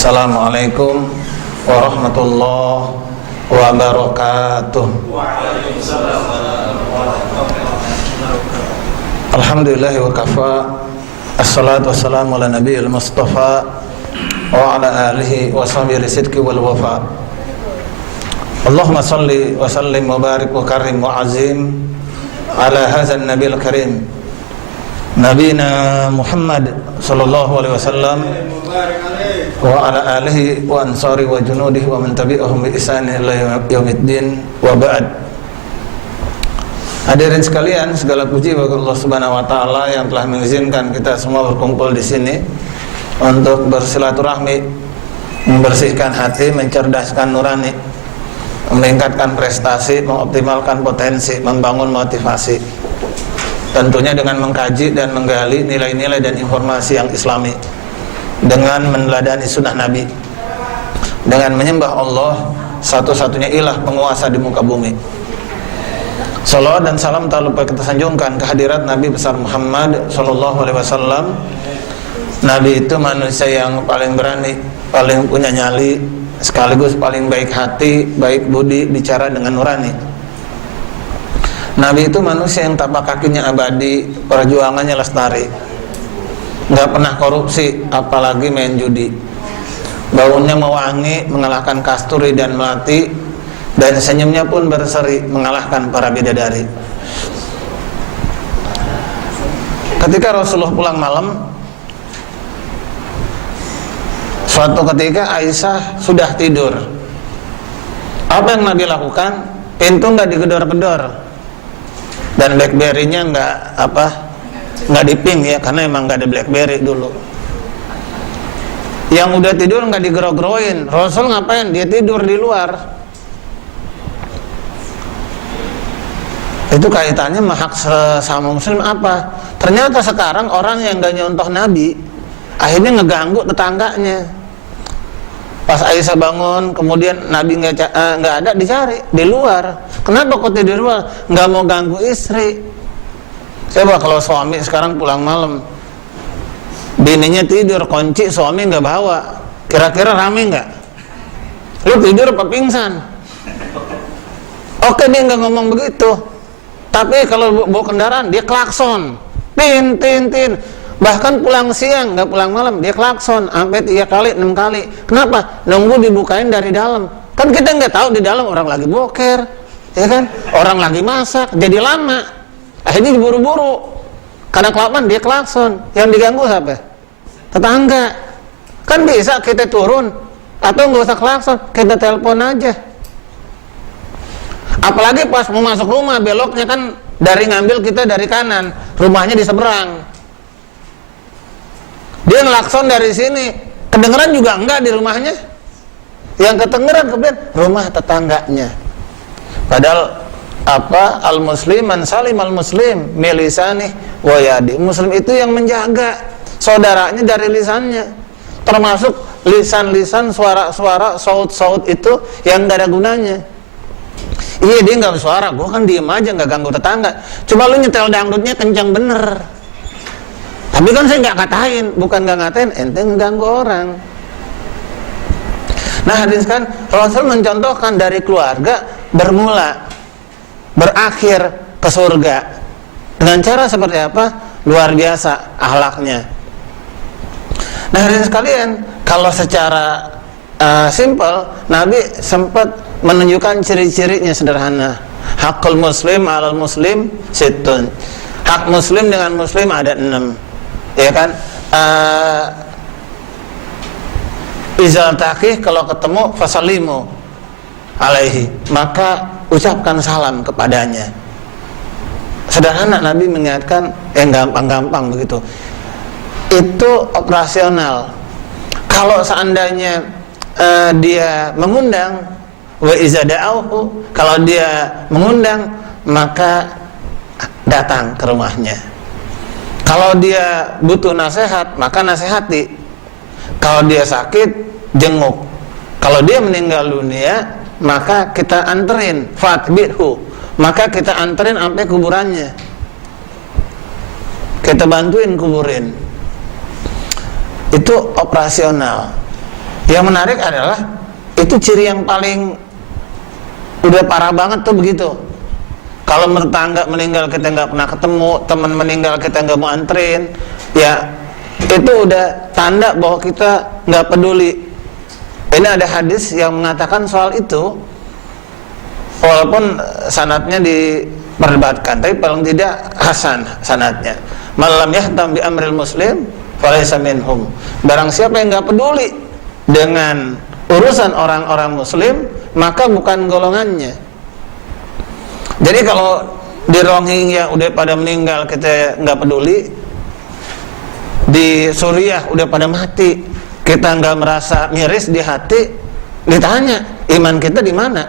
Assalamualaikum warahmatullahi wabarakatuh. Alhamdulillah wa kafa. Assalatu wassalamu ala nabiyil mustafa wa ala alihi wa sahbihi sidqi wal wafa. Allahumma salli wa sallim wa barik wa karim wa azim ala hadzal nabiyil karim Nabina Muhammad sallallahu alaihi wasallam wa ala alihi wa ansari wa junudihi wa man tabi'ahum bi ihsan ila yaumiddin wa ba'd. Hadirin sekalian, segala puji bagi Allah Subhanahu wa taala yang telah mengizinkan kita semua berkumpul di sini untuk bersilaturahmi, membersihkan hati, mencerdaskan nurani, meningkatkan prestasi, mengoptimalkan potensi, membangun motivasi. Tentunya dengan mengkaji dan menggali nilai-nilai dan informasi yang islami, dengan meneladani sunnah Nabi, dengan menyembah Allah satu-satunya ilah penguasa di muka bumi. Salawat dan salam tak lupa kita sanjungkan kehadirat Nabi besar Muhammad sallallahu alaihi wasallam. Nabi itu manusia yang paling berani, paling punya nyali, sekaligus paling baik hati, baik budi, bicara dengan nurani. Nabi itu manusia yang tapak kakinya abadi, perjuangannya lestari, nggak pernah korupsi, apalagi main judi. Baunya mewangi, mengalahkan kasturi dan melati, dan senyumnya pun berseri, mengalahkan para bidadari. Ketika Rasulullah pulang malam, suatu ketika Aisyah sudah tidur. Apa yang Nabi lakukan? Pintu nggak digedor-gedor. Dan BlackBerry-nya nggak diping ya, karena emang nggak ada BlackBerry dulu. Yang udah tidur nggak digero-geroin. Rasul ngapain? Dia tidur di luar. Itu kaitannya mahak sama muslim apa? Ternyata sekarang orang yang nggak nyontoh Nabi akhirnya ngeganggu tetangganya. Pas Aisyah bangun, kemudian Nabi nggak ada, dicari di luar. Kenapa kok tidur di luar? Nggak mau ganggu istri. Coba kalau suami sekarang pulang malam, bininya tidur, kunci suami nggak bawa, kira-kira rame nggak? Lu tidur apa pingsan? Oke, dia nggak ngomong begitu. Tapi kalau bawa kendaraan, dia klakson, tin tin tin. Bahkan pulang siang, nggak pulang malam, dia klakson sampai 3 kali, 6 kali. Kenapa? Nunggu dibukain dari dalam. Kan kita nggak tahu di dalam orang lagi boker, ya kan? Orang lagi masak, jadi lama. Akhirnya diburu-buru. Karena kelamaan dia klakson. Yang diganggu siapa? Tetangga. Kan bisa kita turun atau nggak usah klakson, kita telepon aja. Apalagi pas mau masuk rumah, beloknya kan dari ngambil kita dari kanan, rumahnya di seberang. Dia ngelakson dari sini, kedengeran juga enggak di rumahnya. Yang kedengeran kemudian rumah tetangganya. Padahal al-muslim man salim al-muslim milisani wa yadi. Muslim itu yang menjaga saudaranya dari lisannya. Termasuk lisan-lisan, suara-suara, saut-saut itu yang enggak ada gunanya. Iya, dia enggak bersuara, gua kan diem aja enggak ganggu tetangga. Cuma lu nyetel dangdutnya kencang bener. Tapi kan saya nggak ngatain, bukan nggak ngatain, ente ngeganggu orang. Nah, hadirin sekalian, Rasul mencontohkan dari keluarga bermula, berakhir ke surga dengan cara seperti apa? Luar biasa akhlaknya. Nah, hadirin sekalian, kalau secara simpel, Nabi sempat menunjukkan ciri-cirinya sederhana. Hakul muslim alal muslim sittun. Hak muslim dengan muslim ada 6. Ya kan, izal taqih, kalau ketemu fasalimu alaihi, maka ucapkan salam kepadanya. Sederhana, Nabi mengingatkan gampang-gampang begitu. Itu operasional. Kalau seandainya dia mengundang, wa iza da'auhu, kalau dia mengundang maka datang ke rumahnya. Kalau dia butuh nasihat, maka nasihati. Kalau dia sakit, jenguk. Kalau dia meninggal dunia, maka kita anterin, fatbirhu, maka kita anterin sampai kuburannya. Kita bantuin kuburin. Itu operasional. Yang menarik adalah itu ciri yang paling udah parah banget tuh begitu. Kalau tetangga meninggal kita nggak pernah ketemu, teman meninggal kita nggak mau anterin, ya itu udah tanda bahwa kita nggak peduli. Ini ada hadis yang mengatakan soal itu, walaupun sanadnya diperdebatkan, tapi paling tidak hasan sanadnya. Malam yahtam bi amril muslim falaysa minhum. Barang siapa yang nggak peduli dengan urusan orang-orang muslim, maka bukan golongannya. Jadi kalau di Rohingya udah pada meninggal kita nggak peduli, di Suriah udah pada mati kita nggak merasa miris di hati, ditanya iman kita di mana?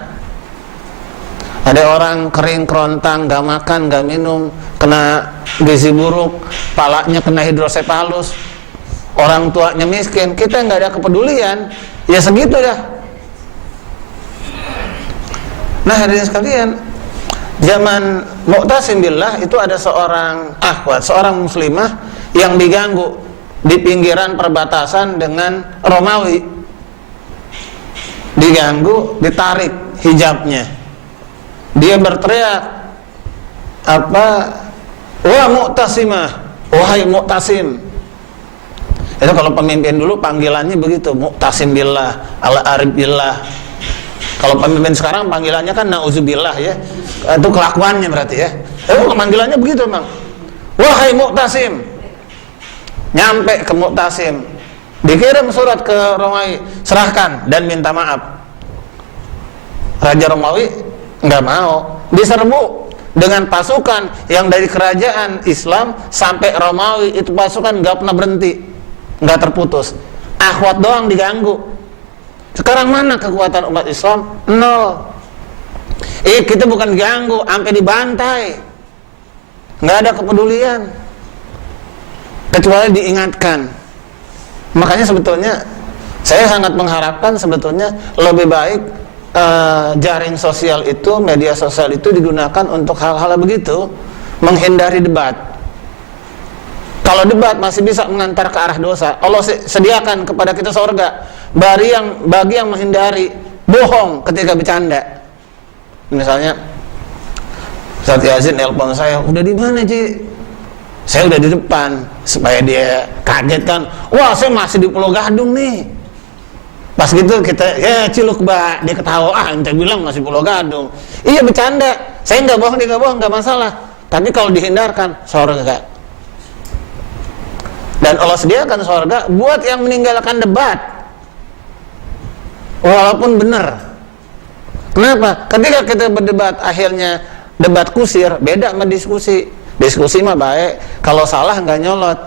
Ada orang kering kerontang, nggak makan, nggak minum, kena gizi buruk, palanya kena hidrosefalus, orang tuanya miskin, kita nggak ada kepedulian, ya segitu dah. Nah hadirin sekalian, zaman Mu'tasim billah itu ada seorang akhwat, seorang muslimah yang diganggu di pinggiran perbatasan dengan Romawi. Diganggu, ditarik hijabnya. Dia berteriak, "Wah Mu'tasimah, wahai Mu'tasim." Itu kalau pemimpin dulu panggilannya begitu, Mu'tasim billah, al-arib billah. Kalau pemimpin sekarang panggilannya kan na'udzubillah ya. Itu kelakuannya berarti ya. Panggilannya begitu Bang. Wahai Mu'tasim. Nyampe ke Mu'tasim. Dikirim surat ke Romawi, serahkan dan minta maaf. Raja Romawi nggak mau, diserbu dengan pasukan yang dari kerajaan Islam sampai Romawi, itu pasukan nggak pernah berhenti, nggak terputus. Akhwat doang diganggu. Sekarang mana kekuatan umat Islam? Nol. Kita bukan diganggu, sampai dibantai. Nggak ada kepedulian, kecuali diingatkan. Makanya sebetulnya saya sangat mengharapkan sebetulnya lebih baik jaring sosial itu, media sosial itu digunakan untuk hal-hal begitu, menghindari debat. Kalau debat masih bisa mengantar ke arah dosa, Allah sediakan kepada kita surga. Bagi yang menghindari bohong ketika bercanda. Misalnya Ustaz Yazid nelpon saya, "Udah di mana, Ci?" "Saya udah di depan." Supaya dia kaget kan, "Wah, saya masih di Pulau Gadung nih." Pas gitu kita, "Ya Ciluk, Mbak." Dia ketawa, "Ente bilang masih Pulau Gadung." Iya bercanda. Saya nggak bohong, dia nggak bohong, nggak masalah. Tapi kalau dihindarkan, surga. Dan Allah sediakan surga buat yang meninggalkan debat, walaupun benar. Kenapa? Ketika kita berdebat akhirnya debat kusir, beda sama diskusi. Diskusi mah baik, kalau salah nggak nyolot.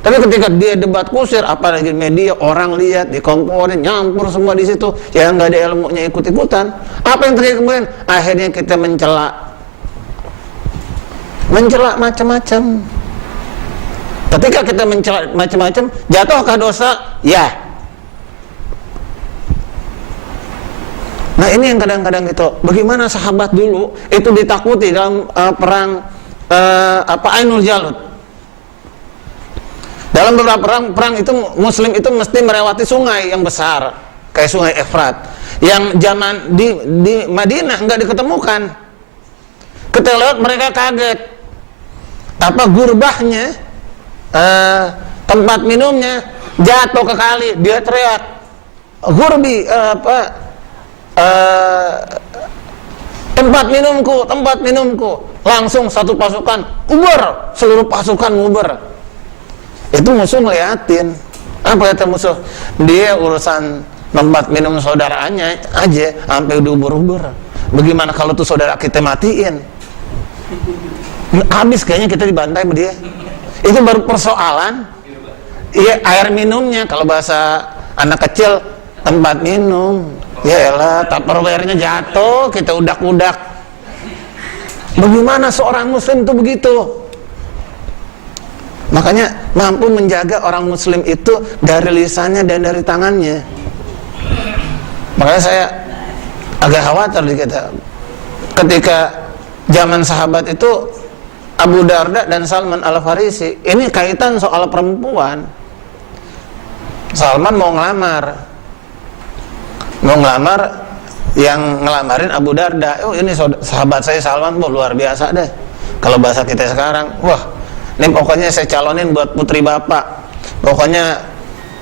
Tapi ketika dia debat kusir, apalagi media, orang lihat, dikomporin, nyampur semua di situ, ya nggak ada ilmunya ikut-ikutan. Apa yang terjadi kemudian? Akhirnya kita mencela macam-macam. Ketika kita mencela macam-macam, jatuhkah dosa? Ya. Nah ini yang kadang-kadang gitu. Bagaimana sahabat dulu itu ditakuti dalam perang Ainul Jalut. Dalam beberapa perang itu Muslim itu mesti melewati sungai yang besar, kayak sungai Efrat, yang zaman di Madinah nggak diketemukan. Ketika lewat mereka kaget. Gurbahnya, tempat minumnya jatuh ke kali. Dia teriak, "Gurbi, tempat minumku." Langsung satu pasukan uber, seluruh pasukan uber. Itu musuh ngeliatin. Apa kata musuh? Dia urusan tempat minum saudaranya aja sampai diuber-uber. Bagaimana kalau tuh saudara kita matiin? Habis kayaknya kita dibantai sama dia. Itu baru persoalan. Iya, air minumnya, kalau bahasa anak kecil, tempat minum. Ya elah, tupperware-nya jatuh, kita udak-udak. Bagaimana seorang muslim itu begitu? Makanya mampu menjaga orang muslim itu dari lisannya dan dari tangannya. Makanya saya agak khawatir ketika zaman sahabat itu Abu Darda dan Salman Al-Farisi, ini kaitan soal perempuan. Salman mau ngelamar, mau ngelamar, yang ngelamarin Abu Darda. Oh, ini sahabat saya Salman, luar biasa deh. Kalau bahasa kita sekarang, wah, ini pokoknya saya calonin buat putri bapak. Pokoknya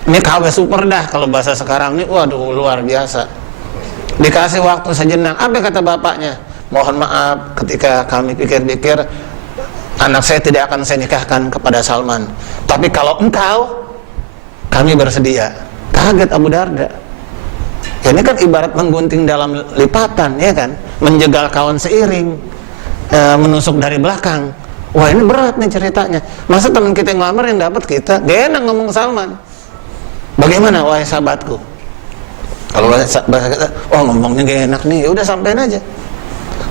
ini KW super dah kalau bahasa sekarang nih. Waduh, luar biasa. Dikasih waktu sejenak. Apa kata bapaknya? Mohon maaf, ketika kami pikir-pikir, anak saya tidak akan saya nikahkan kepada Salman. Tapi kalau engkau, kami bersedia. Kaget Abu Darda. Ini kan ibarat menggunting dalam lipatan, ya kan? Menjegal kawan seiring, menusuk dari belakang. Wah, ini berat nih ceritanya. Masa teman kita yang ngelamar yang dapat kita? Gak enak ngomong Salman. Bagaimana wahai sahabatku? Kalau bahasa kita, oh ngomongnya gak enak nih, ya udah sampein aja.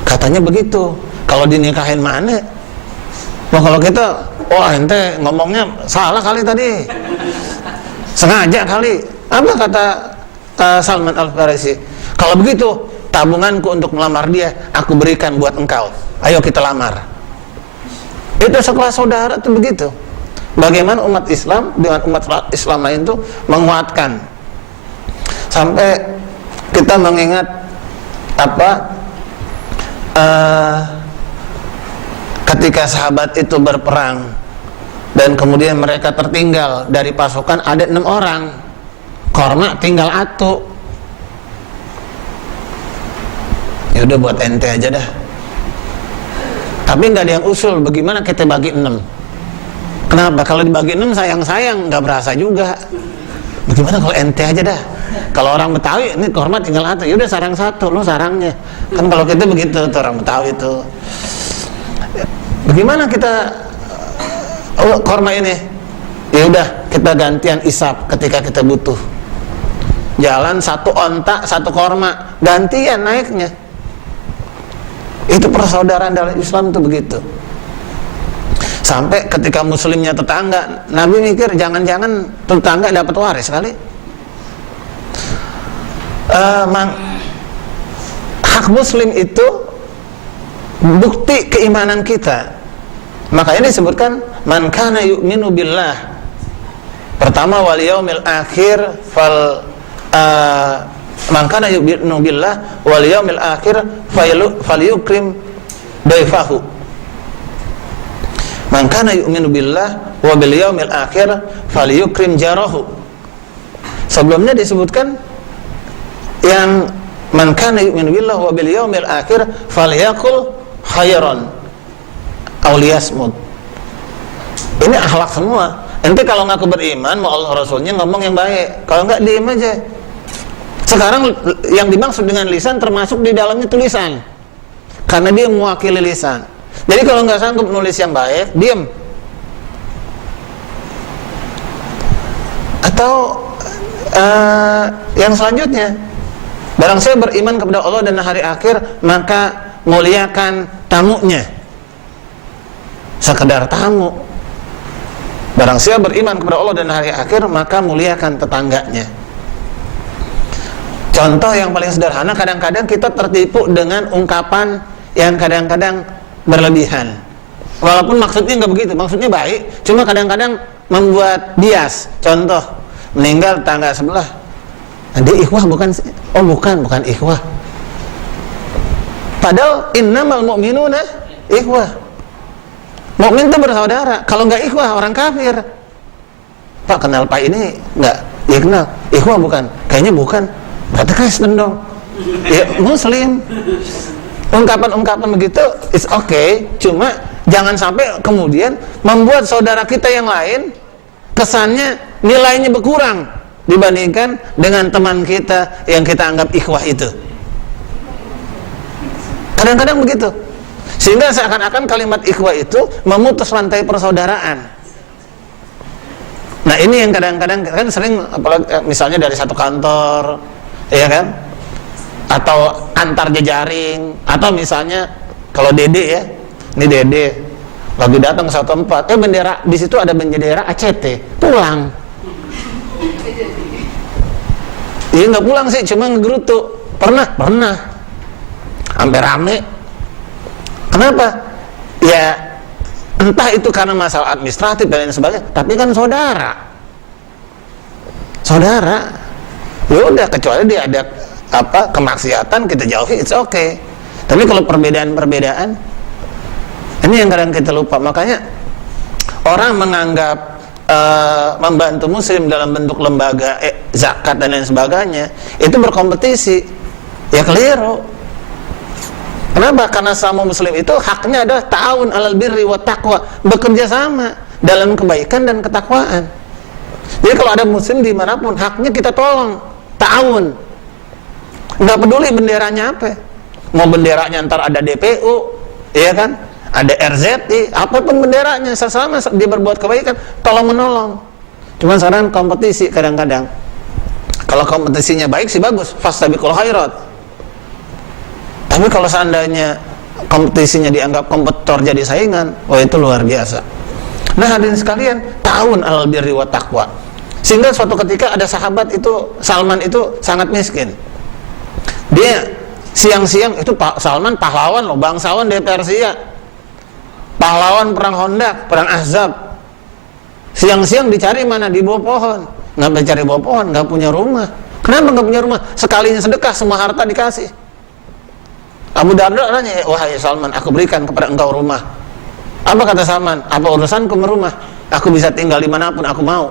Katanya begitu. Kalau dinikahin mana? Wah, kalau kita, wah ente ngomongnya salah kali tadi. Sengaja kali. Apa kata Salman Al-Farisi? Kalau begitu, tabunganku untuk melamar dia aku berikan buat engkau. Ayo kita lamar. Itu sekelas saudara itu begitu. Bagaimana umat Islam dengan umat Islam lain itu menguatkan. Sampai kita mengingat ketika sahabat itu berperang dan kemudian mereka tertinggal dari pasukan, ada 6 orang. Korma tinggal atu. Ya udah buat ente aja dah. Tapi nggak ada yang usul bagaimana kita bagi 6. Kenapa? Kalau dibagi 6 sayang-sayang nggak berasa juga. Bagaimana kalau ente aja dah? Kalau orang Betawi ini korma tinggal atu. Ya udah sarang 1, lo sarangnya. Kan kalau kita begitu tuh orang Betawi itu. Bagaimana kita korma ini? Ya udah kita gantian isap ketika kita butuh. Jalan 1 onta 1 korma, gantian naiknya. Itu persaudaraan dalam Islam itu begitu. Sampai ketika muslimnya tetangga, Nabi mikir jangan-jangan tetangga dapat waris kali. Hak muslim itu bukti keimanan kita. Makanya disebutkan man kana yu'minu billah. Pertama wal yaumil akhir man kana yu'minu billah wal yaumil akhir falyukrim daifahu. Man kana yu'minu billah wa bil yaumil akhir falyukrim jarahu. Sebelumnya disebutkan yang man kana yu'minu billah wa bil yaumil akhir falyakul khairan aw liyasmut. Ini akhlak semua. Ente kalau ngaku beriman mau Allah Rasulnya ngomong yang baik. Kalau enggak diem aja. Sekarang yang dimaksud dengan lisan termasuk di dalamnya tulisan. Karena dia mewakili lisan. Jadi kalau nggak sanggup nulis yang baik, diam. Atau yang selanjutnya, barang saya beriman kepada Allah dan hari akhir, maka muliakan tamunya. Sekedar tamu. Barang saya beriman kepada Allah dan hari akhir, maka muliakan tetangganya. Contoh yang paling sederhana, kadang-kadang kita tertipu dengan ungkapan yang kadang-kadang berlebihan. Walaupun maksudnya nggak begitu, maksudnya baik, cuma kadang-kadang membuat bias. Contoh, meninggal tetangga sebelah, dia ikhwah bukan? Oh bukan ikhwah. Padahal innamal mu'minuna ikhwah. Mukmin itu bersaudara. Kalau nggak ikhwah orang kafir. Pak kenal Pak ini nggak? Ya kenal. Ikhwah bukan? Kayaknya bukan. Berarti Kristen dong. Ya Muslim. Ungkapan-ungkapan begitu it's okay. Cuma jangan sampai kemudian membuat saudara kita yang lain kesannya nilainya berkurang dibandingkan dengan teman kita yang kita anggap ikhwah itu. Kadang-kadang begitu. Sehingga seakan-akan kalimat ikhwah itu memutus rantai persaudaraan. Nah ini yang kadang-kadang kan sering, apalagi misalnya dari satu kantor, ya kan, atau antar jejaring, atau misalnya kalau Dede ya, ini Dede lagi datang ke satu tempat, bendera di situ ada bendera ACT, pulang. Iya nggak pulang sih, cuma ngegerutu. Pernah, sampai rame. Kenapa? Ya entah itu karena masalah administratif dan lain sebagainya, tapi kan saudara. Ya udah, kecuali dia ada kemaksiatan kita jauhi, it's okay. Tapi kalau perbedaan-perbedaan, ini yang kadang kita lupa. Makanya orang menganggap membantu muslim dalam bentuk lembaga zakat dan lain sebagainya itu berkompetisi, ya keliru. Kenapa? Karena sama muslim itu haknya adalah ta'awun 'alal birri wat taqwa, bekerja sama dalam kebaikan dan ketakwaan. Jadi kalau ada muslim dimanapun, haknya kita tolong, ta'awun. Nggak peduli benderanya apa, mau benderanya ntar ada DPU, ya kan, ada RZI, apapun benderanya, selama dia berbuat kebaikan, tolong menolong. Cuman sekarang kompetisi kadang-kadang. Kalau kompetisinya baik sih bagus, fastabiqul khairat. Tapi kalau seandainya kompetisinya dianggap kompetitor jadi saingan, wah itu luar biasa. Nah hadirin sekalian, ta'awun 'alal birri wat taqwa. Sehingga suatu ketika ada sahabat itu, Salman itu sangat miskin. Dia siang-siang itu Pak Salman pahlawan loh, bangsawan dari Persia, pahlawan perang Khandaq, perang Ahzab. Siang-siang dicari mana? Di bawah pohon. Nggak cari bawah pohon, nggak punya rumah. Kenapa nggak punya rumah? Sekalinya sedekah semua harta dikasih. Abu Darda nanya, wahai Salman, aku berikan kepada engkau rumah. Apa kata Salman? Apa urusanku merumah? Aku bisa tinggal dimanapun aku mau.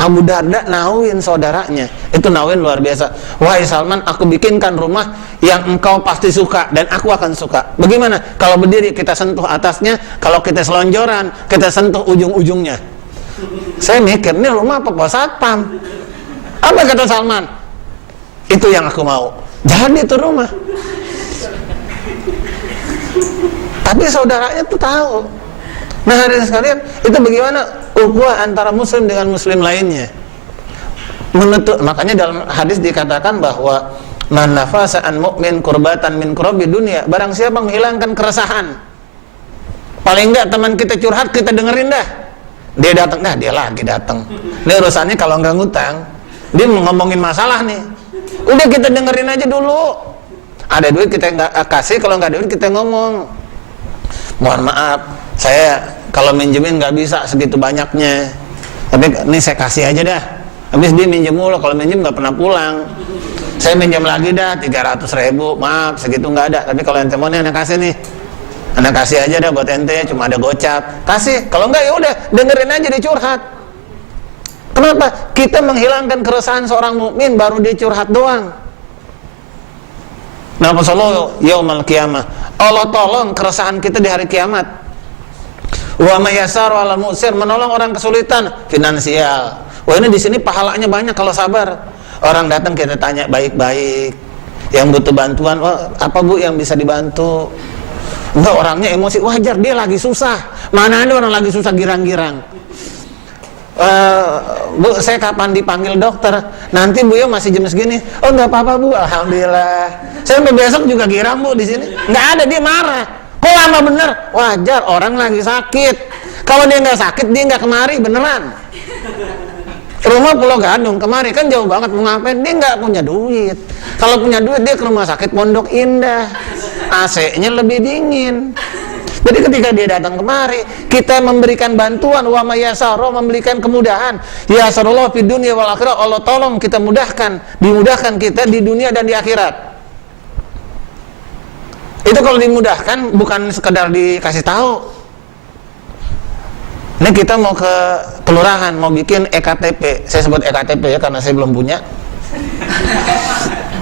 Abu Darda nauin saudaranya, itu nauin luar biasa. Wahai Salman, aku bikinkan rumah yang engkau pasti suka dan aku akan suka. Bagaimana? Kalau berdiri kita sentuh atasnya, kalau kita selonjoran kita sentuh ujung-ujungnya. Saya mikir, ini rumah apa Pak Satpam? Apa kata Salman? Itu yang aku mau. Jadi itu rumah. Tapi saudaranya tuh tahu. Nah hadirin sekalian, itu bagaimana ukhuwah antara muslim dengan muslim lainnya. Makanya dalam hadis dikatakan bahwa man nafasa an mu'min kurbatan min kurabi dunia, barang siapa menghilangkan keresahan, paling enggak teman kita curhat kita dengerin dah. Dia datang, dia lagi datang. Ini urusannya kalau enggak ngutang, dia ngomongin masalah nih. Udah kita dengerin aja dulu. Ada duit kita nggak kasih, kalau nggak ada duit kita ngomong. Mohon maaf, saya kalau minjemin nggak bisa segitu banyaknya. Tapi ini saya kasih aja dah. Habis dia minjem mulu, kalau minjem nggak pernah pulang. Saya minjem lagi dah 300.000, maaf segitu nggak ada. Tapi kalau ente mau nih, anak kasih nih. Anak kasih aja dah buat ente, cuma ada gocap. Kasih, kalau nggak ya udah dengerin aja dia curhat. Kenapa? Kita menghilangkan keresahan seorang mukmin baru dia curhat doang. Nah, masallah yaumal qiyamah. Allah tolong keresahan kita di hari kiamat. Wa may yasaru 'alal mu'sir, menolong orang kesulitan finansial. Wah, ini di sini pahalanya banyak kalau sabar. Orang datang kita tanya baik-baik. Yang butuh bantuan, wah, apa Bu yang bisa dibantu? Enggak, orangnya emosi, wajar dia lagi susah. Mana ada orang lagi susah girang-girang. Bu, saya kapan dipanggil dokter? Nanti Bu ya masih jam segini. Oh nggak apa-apa Bu, alhamdulillah. Saya sampai besok juga girang Bu di sini. Nggak ada, dia marah. Kok lama bener? Wajar, orang lagi sakit. Kalau dia nggak sakit, dia nggak kemari beneran. Rumah Pulau Gadung kemari kan jauh banget, mau ngapain? Dia nggak punya duit. Kalau punya duit dia ke rumah sakit Pondok Indah. AC-nya lebih dingin. Jadi ketika dia datang kemari, kita memberikan bantuan, wa mayyasaro, memberikan kemudahan. Ya sarullah fid dunya wal akhirah, Allah tolong kita dimudahkan kita di dunia dan di akhirat. Itu kalau dimudahkan bukan sekedar dikasih tahu. Ini kita mau ke kelurahan, mau bikin EKTP. Saya sebut EKTP ya karena saya belum punya.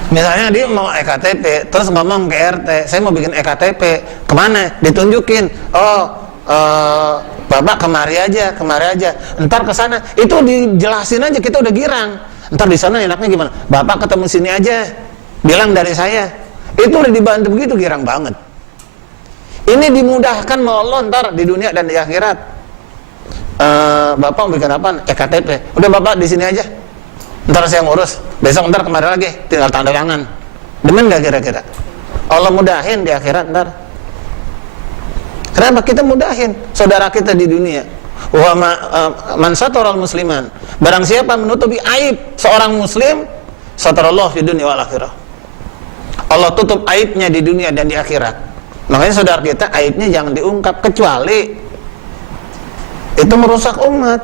Misalnya dia mau EKTP, terus ngomong ke RT, saya mau bikin EKTP, kemana? Ditunjukin, Bapak kemari aja. Ntar ke sana, itu dijelasin aja, kita udah girang. Ntar di sana enaknya gimana? Bapak ketemu sini aja, bilang dari saya. Itu udah dibantu begitu, girang banget. Ini dimudahkan sama Allah ntar di dunia dan di akhirat. Bapak mau bikin apa? EKTP. Udah Bapak di sini aja. Ntar saya ngurus, besok ntar kemari lagi, tinggal tanda tangan. Demen gak kira-kira? Allah mudahin di akhirat ntar. Kenapa? Kita mudahin saudara kita di dunia. Wa man sataral musliman, barang siapa menutupi aib seorang muslim, satarallahu fid dunya wal akhirah. Allah tutup aibnya di dunia dan di akhirat. Makanya saudara kita aibnya jangan diungkap, kecuali itu merusak umat.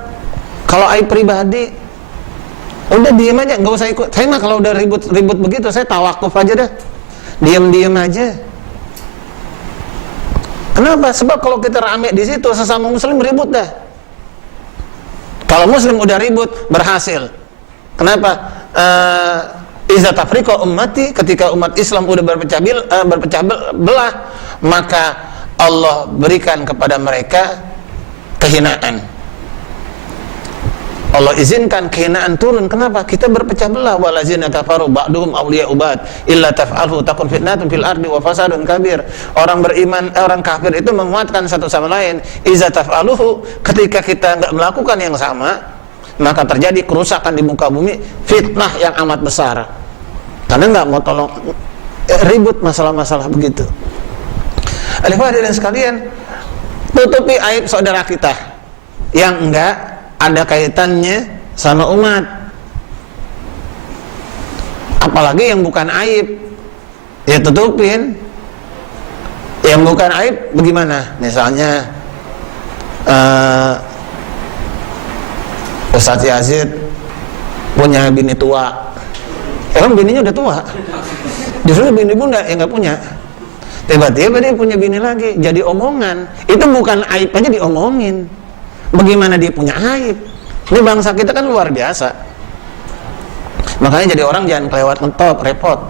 Kalau aib pribadi, Udah diem aja, nggak usah ikut. Saya mah kalau udah ribut begitu, saya tawakuf aja dah, diem aja. Kenapa? Sebab kalau kita rame di situ, sesama muslim ribut dah. Kalau muslim udah ribut, berhasil. Kenapa? Iza tafriqa ummati, ketika umat Islam udah berpecah belah, maka Allah berikan kepada mereka kehinaan. Allah izinkan kehinaan turun. Kenapa? Kita berpecah belah. Walazina kafaru ba'duhum awliya'u ba'd illa taf'alhu takun fitnatun fil ardi wa fasadun kabir. Orang beriman, orang kafir itu menguatkan satu sama lain. Iza taf'aluhu, ketika kita enggak melakukan yang sama, maka terjadi kerusakan di muka bumi, fitnah yang amat besar. Karena enggak mau tolong ribut masalah-masalah begitu. Hadirin sekalian, tutupi aib saudara kita yang enggak ada kaitannya sama umat, apalagi yang bukan aib, ya tutupin. Yang bukan aib bagaimana? Misalnya Ustadz Yazid punya bini tua, emang bininya udah tua, justru bini bunda yang nggak punya. Tiba-tiba dia punya bini lagi, jadi omongan. Itu bukan aib aja diomongin. Bagaimana dia punya aib? Ini bangsa kita kan luar biasa. Makanya jadi orang jangan kelewat ngetop, repot.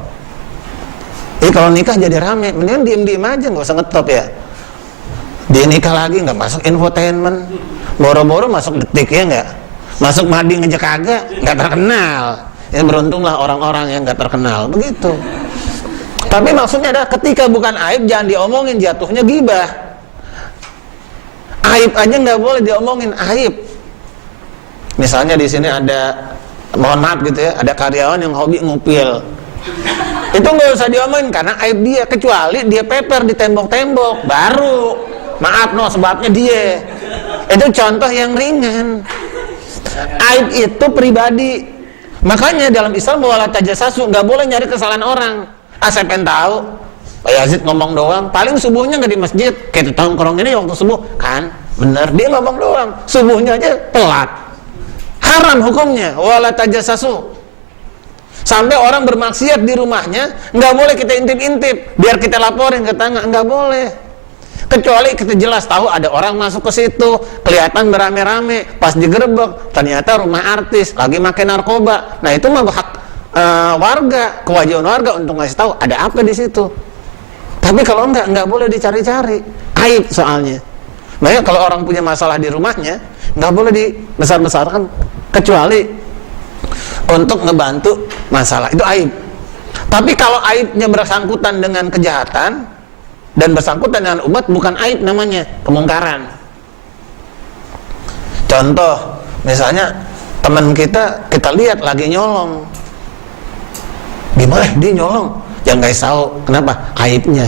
Jadi kalau nikah jadi rame, mendingan diem-diem aja, nggak usah ngetop ya. Dia nikah lagi nggak masuk infotainment, boro-boro masuk Detik ya nggak, masuk Mading aja kagak, nggak terkenal. Ya beruntunglah orang-orang yang nggak terkenal, begitu. Tapi maksudnya adalah ketika bukan aib jangan diomongin, jatuhnya ghibah. Aib aja nggak boleh diomongin, aib. Misalnya di sini ada, mohon maaf gitu ya, ada karyawan yang hobi ngupil. Itu nggak usah diomongin karena aib dia, kecuali dia peper di tembok-tembok, baru maaf no sebabnya dia. Itu contoh yang ringan. Aib itu pribadi. Makanya dalam Islam wala tajassasu, nggak boleh nyari kesalahan orang. Saya pengen tahu Pak Yazid ngomong doang, paling subuhnya nggak di masjid, kayak tongkrong ini waktu subuh, kan? Bener, dia ngomong doang, subuhnya aja telat. Haram hukumnya, wala tajassasu. Sampai orang bermaksiat di rumahnya, nggak boleh kita intip-intip, biar kita laporin ke tetangga, nggak boleh. Kecuali kita jelas tahu ada orang masuk ke situ, kelihatan berame-rame, pas digerebek, ternyata rumah artis, lagi makan narkoba. Nah itu mah hak warga, kewajiban warga untuk ngasih tahu ada apa di situ. Tapi kalau nggak boleh dicari-cari, aib soalnya. Makanya kalau orang punya masalah di rumahnya, nggak boleh dibesar-besarkan, kecuali untuk ngebantu masalah, itu aib. Tapi kalau aibnya bersangkutan dengan kejahatan dan bersangkutan dengan umat, bukan aib namanya, kemungkaran. Contoh, misalnya teman kita lihat lagi nyolong. Gimana dia nyolong? Jangan guys tahu, kenapa? Aibnya.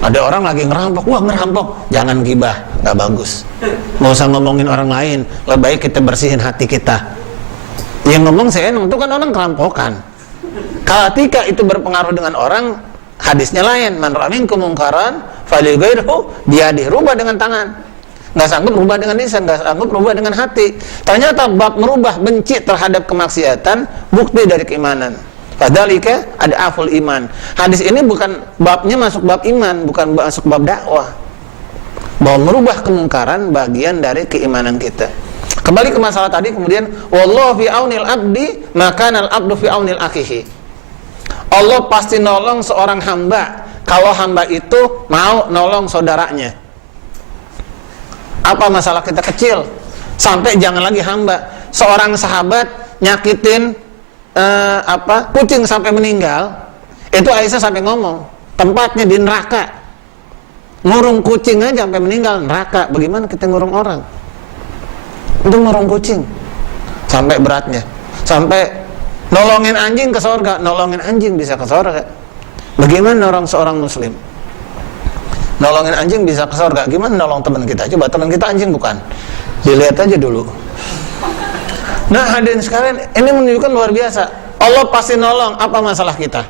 Ada orang lagi ngerampok, wah ngerampok, jangan gibah, nggak bagus. Nggak usah ngomongin orang lain, lebih baik kita bersihin hati kita. Yang ngomong saya itu kan orang kerampokan. Ketika itu berpengaruh dengan orang, hadisnya lain, man ra'a minkum munkaran falyughayyirhu biyadihi, rubah dengan tangan. Nggak sanggup rubah dengan lisan, nggak sanggup rubah dengan hati. Ternyata bab merubah benci terhadap kemaksiatan bukti dari keimanan. Fadzalika ad'aful iman. Hadis ini bukan babnya masuk bab iman, bukan masuk bab dakwah. Bahwa merubah kemungkaran bagian dari keimanan kita. Kembali ke masalah tadi, kemudian wallahu fi aunil abdi makanal abdu fi aunil akhihi. Allah pasti nolong seorang hamba kalau hamba itu mau nolong saudaranya. Apa masalah kita kecil? Sampai jangan lagi hamba. Seorang sahabat nyakitin kucing sampai meninggal. Itu Aisyah sampai ngomong, tempatnya di neraka. Ngurung kucing aja sampai meninggal, neraka. Bagaimana kita ngurung orang? Itu ngurung kucing sampai beratnya. Sampai nolongin anjing ke surga, nolongin anjing bisa ke surga. Bagaimana orang seorang muslim nolongin anjing bisa ke surga? Gimana nolong teman kita? Coba teman kita anjing bukan? Dilihat aja dulu. Nah hadirin sekalian, ini menunjukkan luar biasa. Allah pasti nolong apa masalah kita.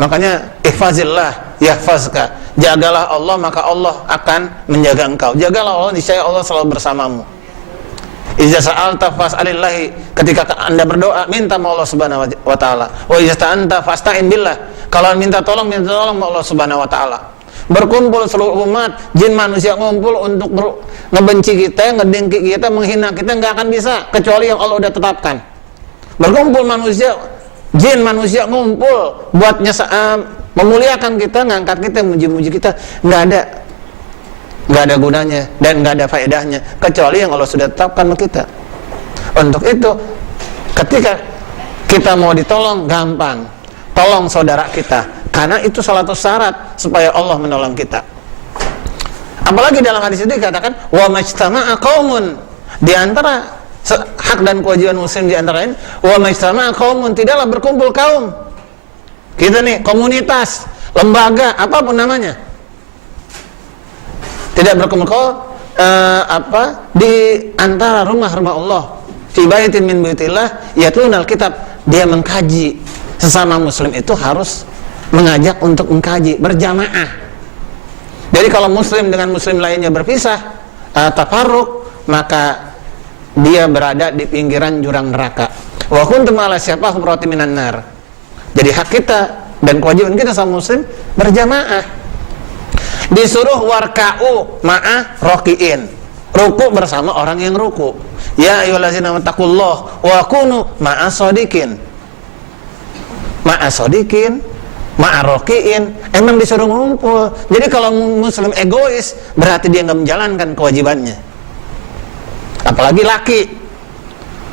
Makanya ihfazillah yahfazka. Jagalah Allah maka Allah akan menjaga engkau. Jagalah Allah, niscaya Allah selalu bersamamu. Iza sa'alta fas'alillahi, ketika Anda berdoa minta sama Allah Subhanahu wa taala. Wa iza sta'anta fasta'in billah, kalau minta tolong sama Allah Subhanahu wa taala. Berkumpul seluruh umat jin manusia ngumpul untuk ngebenci kita, ngedengki kita, menghina kita, nggak akan bisa kecuali yang Allah udah tetapkan. Berkumpul manusia, jin manusia ngumpul buat memuliakan kita, ngangkat kita, memuji-muji kita, nggak ada gunanya dan nggak ada faedahnya kecuali yang Allah sudah tetapkan sama kita. Untuk itu ketika kita mau ditolong, gampang, tolong saudara kita, karena itu salah satu syarat supaya Allah menolong kita. Apalagi dalam hadis itu dikatakan wa majtama'a qaumun, di antara hak dan kewajiban muslim di antara lain, wa majtama'a qaumun, tidaklah berkumpul kaum kita nih, komunitas, lembaga, apapun namanya, tidak berkumpul di antara rumah-rumah Allah, fi baitin min baitillah yatlunal kitab, dia mengkaji. Sesama muslim itu harus mengajak untuk mengkaji berjamaah. Jadi kalau muslim dengan muslim lainnya berpisah, tafarruq, maka dia berada di pinggiran jurang neraka. Wa kuntum ala syafah hufratin minan nar. Jadi hak kita dan kewajiban kita sama muslim berjamaah. Disuruh warka'u ma'a roki'in, ruku bersama orang yang ruku. Ya ayyuhallazina wattaqullah wa kunu ma'a shodikin, ma'a shodikin, ma'a roki'in. Emang disuruh ngumpul. Jadi kalau muslim egois, berarti dia nggak menjalankan kewajibannya. Apalagi laki.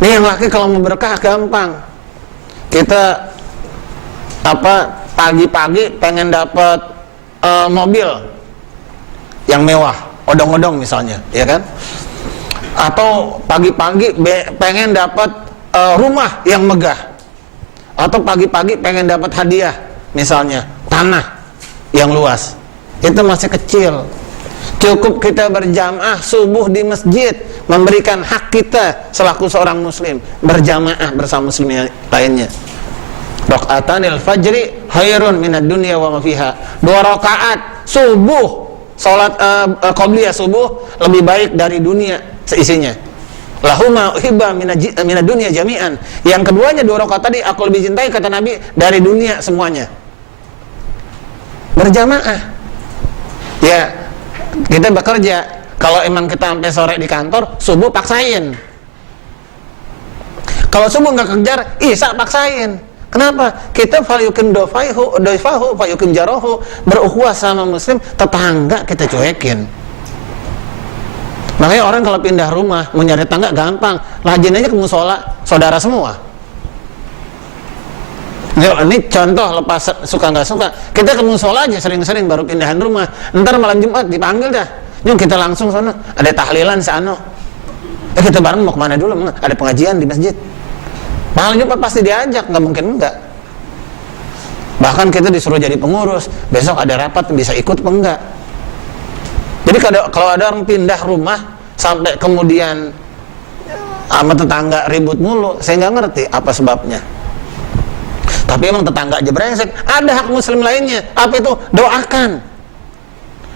Nih yang laki kalau mau berkah gampang. Kita pagi-pagi pengen dapat mobil yang mewah, odong-odong misalnya, ya kan? Atau pagi-pagi pengen dapat rumah yang megah, atau pagi-pagi pengen dapat hadiah, misalnya tanah yang luas. Itu masih kecil. Cukup kita berjamaah subuh di masjid, memberikan hak kita selaku seorang muslim, berjamaah bersama muslim lainnya. Rakaatanil fajri khairun minad dunya wa ma fiha. 2 rakaat subuh, salat qabliyah subuh lebih baik dari dunia seisinya. Lahuma uhibba minad dunya jami'an. Yang keduanya 2 rakaat tadi aku lebih cintai, kata Nabi, dari dunia semuanya. Berjamaah. Ya, kita bekerja, kalau emang kita sampai sore di kantor, subuh paksain. Kalau subuh nggak kejar, isya paksain. Kenapa? Kita falyukim doifahu falyukim jarohu, berukhuwah sama muslim, tetangga kita cuekin. Makanya orang kalau pindah rumah mau nyari tangga gampang, rajin aja ke musola, saudara semua. Ini contoh, lepas suka nggak suka, kita ke musola aja sering-sering baru pindahan rumah. Ntar malam Jumat dipanggil dah, yuk kita langsung sana, ada tahlilan sana. Kita bareng mau kemana dulu? Ada pengajian di masjid. Malam Jumat pasti diajak, nggak mungkin enggak. Bahkan kita disuruh jadi pengurus, besok ada rapat bisa ikut apa enggak. Jadi kalau ada orang pindah rumah sampai kemudian sama tetangga ribut mulu, saya nggak ngerti apa sebabnya. Tapi emang tetangga aja brengsek, ada hak muslim lainnya. Apa itu? Doakan.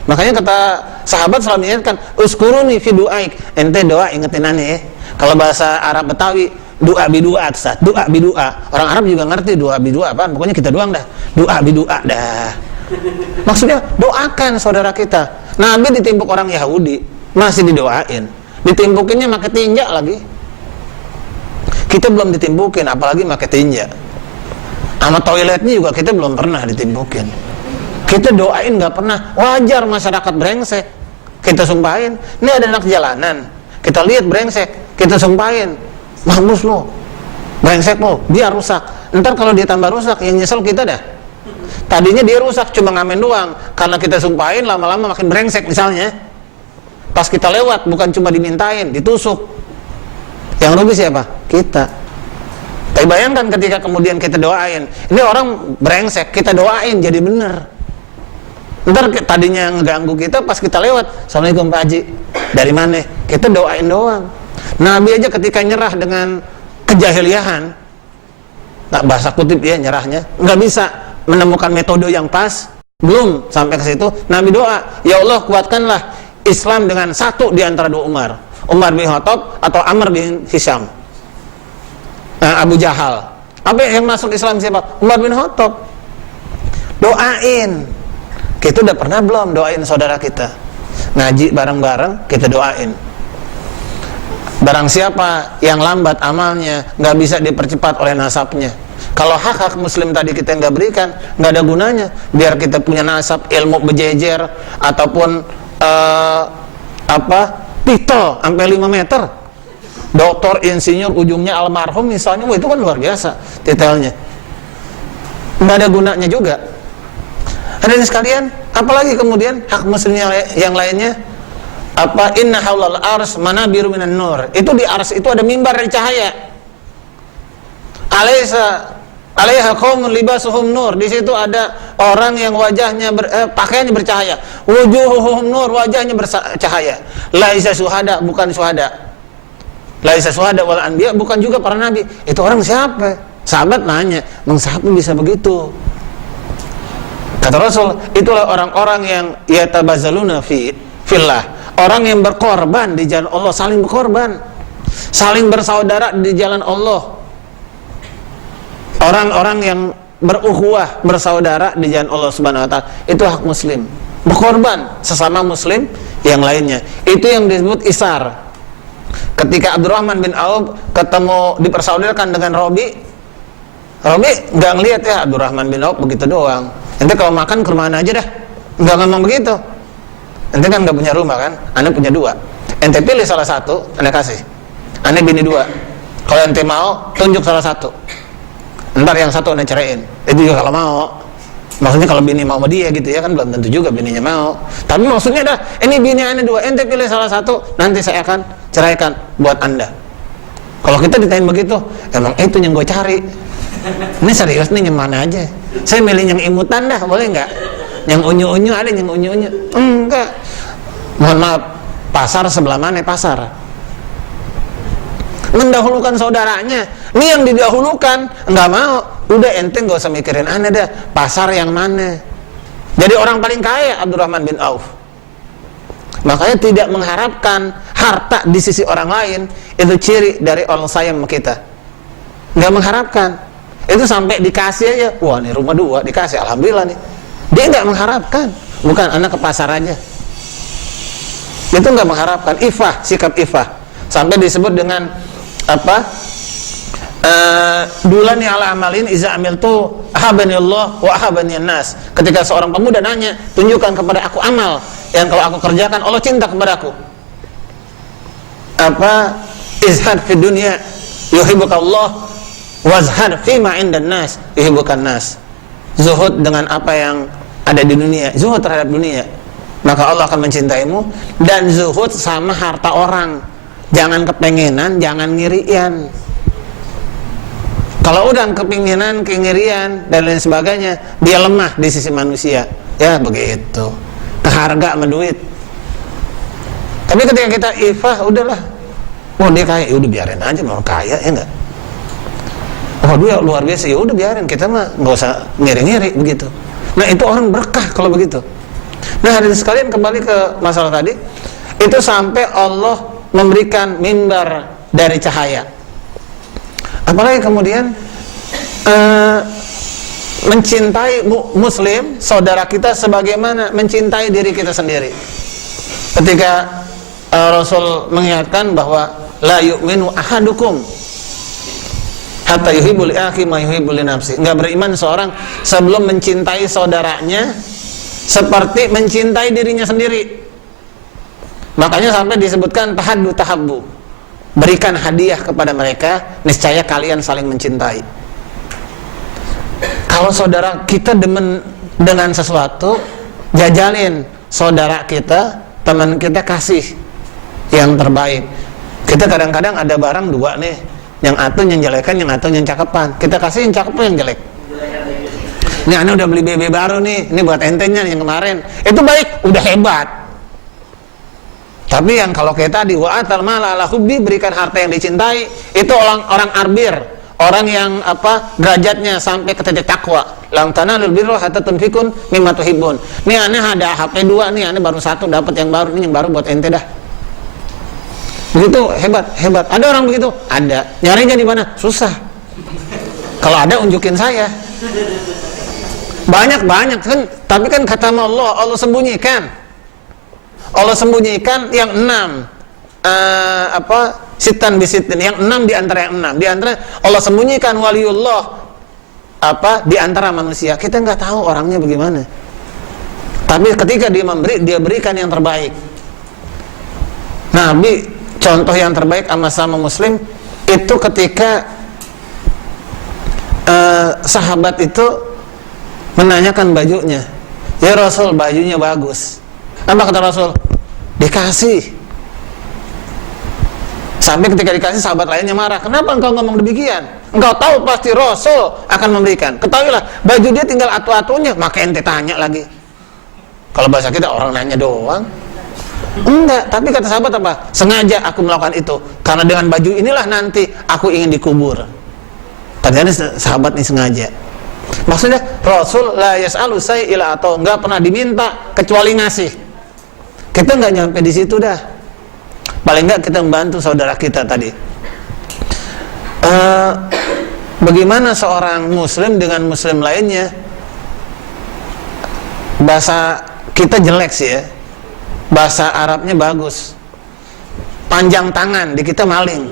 Makanya kata sahabat selalu mengingatkan, uskuruni fi du'aik, ente doa ingetin aneh ya. Kalau bahasa Arab Betawi, doa bidua, doa bidua. Orang Arab juga ngerti doa bidua apaan, pokoknya kita doang dah. Doa bidua dah. Maksudnya doakan saudara kita. Nabi ditimpuk orang Yahudi, masih didoain. Ditimpukinnya pakai tinja lagi. Kita belum ditimpukin, apalagi pakai tinja. Sama toiletnya juga kita belum pernah ditimpukin. Kita doain nggak pernah. Wajar masyarakat brengsek. Kita sumpahin. Ini ada anak jalanan, kita lihat brengsek, kita sumpahin. Mampus lo, brengsek lo, biar rusak. Ntar kalau dia tambah rusak, yang nyesel kita dah. Tadinya dia rusak cuma ngamen doang, karena kita sumpahin lama-lama makin brengsek misalnya. Pas kita lewat bukan cuma dimintain, ditusuk. Yang rugi siapa? Kita. Tapi bayangkan ketika kemudian kita doain, ini orang brengsek, kita doain jadi bener. Ntar tadinya ngeganggu kita, pas kita lewat, Assalamualaikum Pak Haji, dari mana? Kita doain doang. Nabi aja ketika nyerah dengan kejahiliahan, tak bahasa kutip ya nyerahnya, nggak bisa menemukan metode yang pas, belum sampai ke situ, Nabi doa, ya Allah kuatkanlah Islam dengan satu di antara 2 Umar. Umar bin Khattab atau Amr bin Hisham, Abu Jahal. Apa yang masuk Islam siapa? Umar bin Khattab. Doain. Kita udah pernah belum doain saudara kita? Ngaji bareng-bareng, kita doain. Barang siapa yang lambat amalnya, nggak bisa dipercepat oleh nasabnya. Kalau hak-hak muslim tadi kita nggak berikan, nggak ada gunanya. Biar kita punya nasab, ilmu berjejer, ataupun titel sampai 5 meter. Doktor, insinyur, ujungnya almarhum misalnya, itu kan luar biasa titelnya. Nggak ada gunanya juga. Hadirin sekalian, apalagi kemudian hak muslim yang lainnya? Inna haulal ars manabiru minan nur. Itu di ars itu ada mimbar dari cahaya. Alaiha qaumun libasuhum nur. Di situ ada orang yang wajahnya pakaiannya bercahaya. Wujuhuhum nur, wajahnya bercahaya. Laisa syuhada, bukan syuhada. Laisa syuhada wal anbiya, bukan juga para nabi. Itu orang siapa? Sahabat nanya, "Siapa bisa begitu?" Kata Rasul, itulah orang-orang yang yatabazaluna fillah. Orang yang berkorban di jalan Allah, saling berkorban, saling bersaudara di jalan Allah. Orang-orang yang berukhuwah, bersaudara di jalan Allah Subhanahu wa taala, itu hak muslim. Berkorban sesama muslim yang lainnya. Itu yang disebut isar. Ketika Abdurrahman bin Auf ketemu dipersaudarakan dengan Robi nggak ngelihat ya Abdurrahman bin Auf begitu doang. Ente kalau makan ke rumah aja dah, nggak ngomong begitu. Ente kan nggak punya rumah kan, ane punya 2. Ente pilih salah satu, ane kasih. Ane bini 2. Kalau ente mau, tunjuk salah satu. Ntar yang satu ane ceraiin. Itu juga kalau mau. Maksudnya kalau bini mau sama dia gitu ya, kan belum tentu juga bininya mau. Tapi maksudnya dah, ini bini ane 2, ente pilih salah satu, nanti saya akan ceraikan buat anda. Kalau kita ditanya begitu, emang itu yang gue cari. Ini serius nih, yang mana aja? Saya milih yang imutan dah, boleh nggak? Yang unyu-unyu ada, yang unyu-unyu enggak. Mohon maaf, pasar sebelah mana pasar? Mendahulukan saudaranya. Ini yang didahulukan, nggak mau. Udah ente nggak usah mikirin aneh dah. Pasar yang mana? Jadi orang paling kaya Abdurrahman bin Auf. Makanya tidak mengharapkan harta di sisi orang lain, itu ciri dari orang sayang sama kita. Nggak mengharapkan. Itu sampai dikasih aja. Wah, nih rumah 2 dikasih, alhamdulillah nih. Dia nggak mengharapkan. Bukan anak ke pasar aja. Itu nggak mengharapkan. Ifah, sikap ifah. Sampai disebut dengan dulani ala amalin iza amiltu ahabani Allah wa ahabani nas. Ketika seorang pemuda nanya, tunjukkan kepada aku amal yang kalau aku kerjakan Allah cinta kepadaku. Izhad fi dunya yuhibbuka Allah, wazhad fi ma indan nas yuhibbukan nas. Zuhud dengan apa yang ada di dunia, zuhud terhadap dunia, maka Allah akan mencintaimu. Dan zuhud sama harta orang, jangan kepengenan, jangan ngirian. Kalau udah kepengenan, kengirian dan lain sebagainya, dia lemah di sisi manusia. Ya begitu, keharga sama duit. Tapi ketika kita ifah, udahlah, oh dia kaya, udah biarin aja, mau kaya ya enggak. Oh dia luar biasa, ya udah biarin, kita mah nggak usah ngiri-ngiri begitu. Nah itu orang berkah kalau begitu. Nah hadirin sekalian, kembali ke masalah tadi, itu sampai Allah memberikan mimbar dari cahaya. Apalagi kemudian mencintai muslim saudara kita sebagaimana mencintai diri kita sendiri. Ketika Rasul mengingatkan bahwa la yu'minu ahadukum hatta yuhibbu li akhi ma yuhibbu li nafsi. Enggak beriman seorang sebelum mencintai saudaranya seperti mencintai dirinya sendiri. Makanya sampai disebutkan tahaddu tahabbu. Berikan hadiah kepada mereka, niscaya kalian saling mencintai. Kalau saudara kita demen dengan sesuatu, jajalin saudara kita, teman kita, kasih yang terbaik. Kita kadang-kadang ada barang 2 nih, yang atuh yang jelekan, yang atuh yang cakepan. Kita kasih yang cakep yang jelek. Ini aneh udah beli BB baru nih, ini buat entenya yang kemarin. Itu baik, udah hebat. Tapi yang kalau kayak tadi wa'atal mala ala hubbi, berikan harta yang dicintai, itu orang arbir, orang yang derajatnya sampai ke titik takwa. Lam tanalul birra hatta tunfikun mimma tuhibbun. Nih aneh ada HP 2 nih, aneh baru 1 dapat yang baru, ini yang baru buat ente dah. Begitu hebat. Ada orang begitu? Ada. Nyarinya di mana? Susah. Kalau ada unjukin saya. Banyak kan, tapi kan kata Allah sembunyikan. Allah sembunyikan yang 6. Sitan bisitin, yang 6 di antara yang 6. Di antara Allah sembunyikan waliullah di antara manusia. Kita nggak tahu orangnya bagaimana. Tapi ketika dia memberi, dia berikan yang terbaik. Nabi contoh yang terbaik sama muslim itu ketika sahabat itu menanyakan bajunya. Ya Rasul, bajunya bagus. Apa kata Rasul? Dikasih. Sampai ketika dikasih, sahabat lainnya marah. Kenapa engkau ngomong demikian? Engkau tahu pasti Rasul akan memberikan. Ketahuilah, baju dia tinggal atu-atunya, maka ente tanya lagi. Kalau bahasa kita, orang nanya doang. Enggak, tapi kata sahabat apa? Sengaja aku melakukan itu, karena dengan baju inilah nanti aku ingin dikubur. Ternyata sahabat ini sengaja. Maksudnya Rasul la yas'alu say'ila, atau enggak pernah diminta kecuali ngasih. Kita enggak nyampe di situ dah. Paling enggak kita membantu saudara kita tadi. Bagaimana seorang muslim dengan muslim lainnya? Bahasa kita jelek sih ya. Bahasa Arabnya bagus. Panjang tangan, di kita maling.